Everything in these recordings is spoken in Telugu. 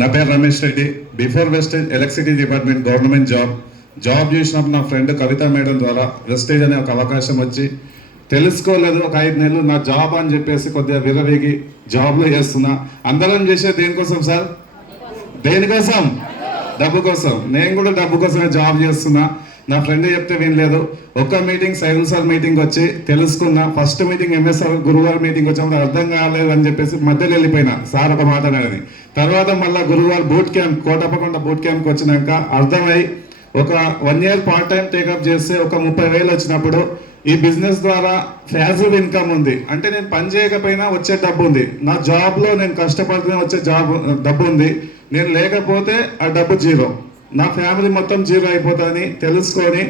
నా పేరు Ramesh Reddy. Before Vestige electricity department government job చేసినప్పుడు నా ఫ్రెండ్ కవిత మేడం ద్వారా వెస్టేజ్ అనే ఒక అవకాశం వచ్చి తెలుసుకోలేదు. ఒక 5 నెలలు నా జాబ్ అని చెప్పేసి కొద్దిగా విరవేగి జాబ్లో చేస్తున్నా. అందరం చేసే దేనికోసం సార్? దేనికోసం? డబ్బు కోసం. నేను కూడా డబ్బు కోసమే జాబ్ చేస్తున్నా. నా ఫ్రెండ్ చెప్తే వినలేదు. ఒక్క మీటింగ్ సైదుల్ సార్ మీటింగ్ వచ్చి తెలుసుకున్నా. ఫస్ట్ మీటింగ్ ఎంఎస్ఆర్ గురువారం మీటింగ్ వచ్చినప్పుడు అర్థం కాలేదు అని చెప్పేసి మధ్యలో వెళ్ళిపోయినా సార్ ఒక మాట అనేది. తర్వాత మళ్ళీ గురువారం బూట్ క్యాంప్ కోటప్పకొండ బూట్ క్యాంప్కి వచ్చినాక అర్థమై ఒక 1 year పార్ట్ టైం టేకప్ చేస్తే ఒక 30,000 వచ్చినప్పుడు ఈ బిజినెస్ ద్వారా ప్యాసివ్ ఇన్కమ్ ఉంది. అంటే నేను పని చేయకపోయినా వచ్చే డబ్బు ఉంది. నా జాబ్లో నేను కష్టపడితే వచ్చే డబ్బు ఉంది. నేను లేకపోతే ఆ డబ్బు జీరో. నా ఫ్యామిలీ మొత్తం జీరో అయిపోతుందని తెలుసుకొని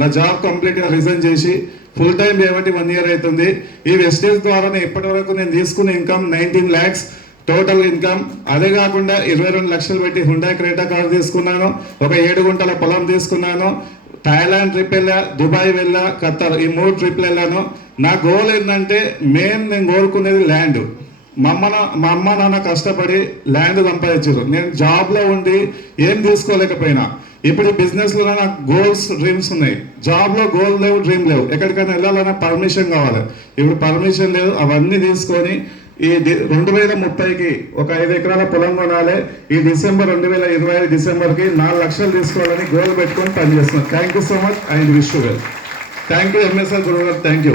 నా జాబ్ కంప్లీట్గా రిజైన్ చేసి ఫుల్ టైం చేయబట్టి 1 year అవుతుంది. ఈ వెస్టేజ్ ద్వారా ఇప్పటి వరకు నేను తీసుకున్న ఇన్కమ్ 19 lakhs టోటల్ ఇన్కమ్. అదే కాకుండా 22 లక్షలు పెట్టి హుండా క్రెటా కార్ తీసుకున్నాను. ఒక 7 గుంటల పొలం తీసుకున్నాను. థాయిలాండ్ ట్రిప్ వెళ్ళా, దుబాయ్ వెళ్ళా, ఖత్తర్, ఈ 3 ట్రిప్లు వెళ్ళాను. నా గోల్ ఏంటంటే నేను కోరుకునేది ల్యాండ్. మా అమ్మ నాన్న కష్టపడి ల్యాండ్ సంపాదించారు. నేను జాబ్లో ఉండి ఏం తీసుకోలేకపోయినా. ఇప్పుడు బిజినెస్లో నాకు గోల్స్ డ్రీమ్స్ ఉన్నాయి. జాబ్లో గోల్ లేవు, డ్రీమ్ లేవు. ఎక్కడికైనా వెళ్ళాలన్నా పర్మిషన్ కావాలి. ఇప్పుడు పర్మిషన్ లేదు. అవన్నీ తీసుకొని ఈ 2030కి ఒక 5 ఎకరాల పొలం కొనాలి. ఈ డిసెంబర్ 2025 డిసెంబర్కి 4 లక్షలు తీసుకోవాలని గోల్ పెట్టుకొని పనిచేస్తున్నాను. Thank you so much. I wish you well. Thank you MSR గురువు గారు. Thank you.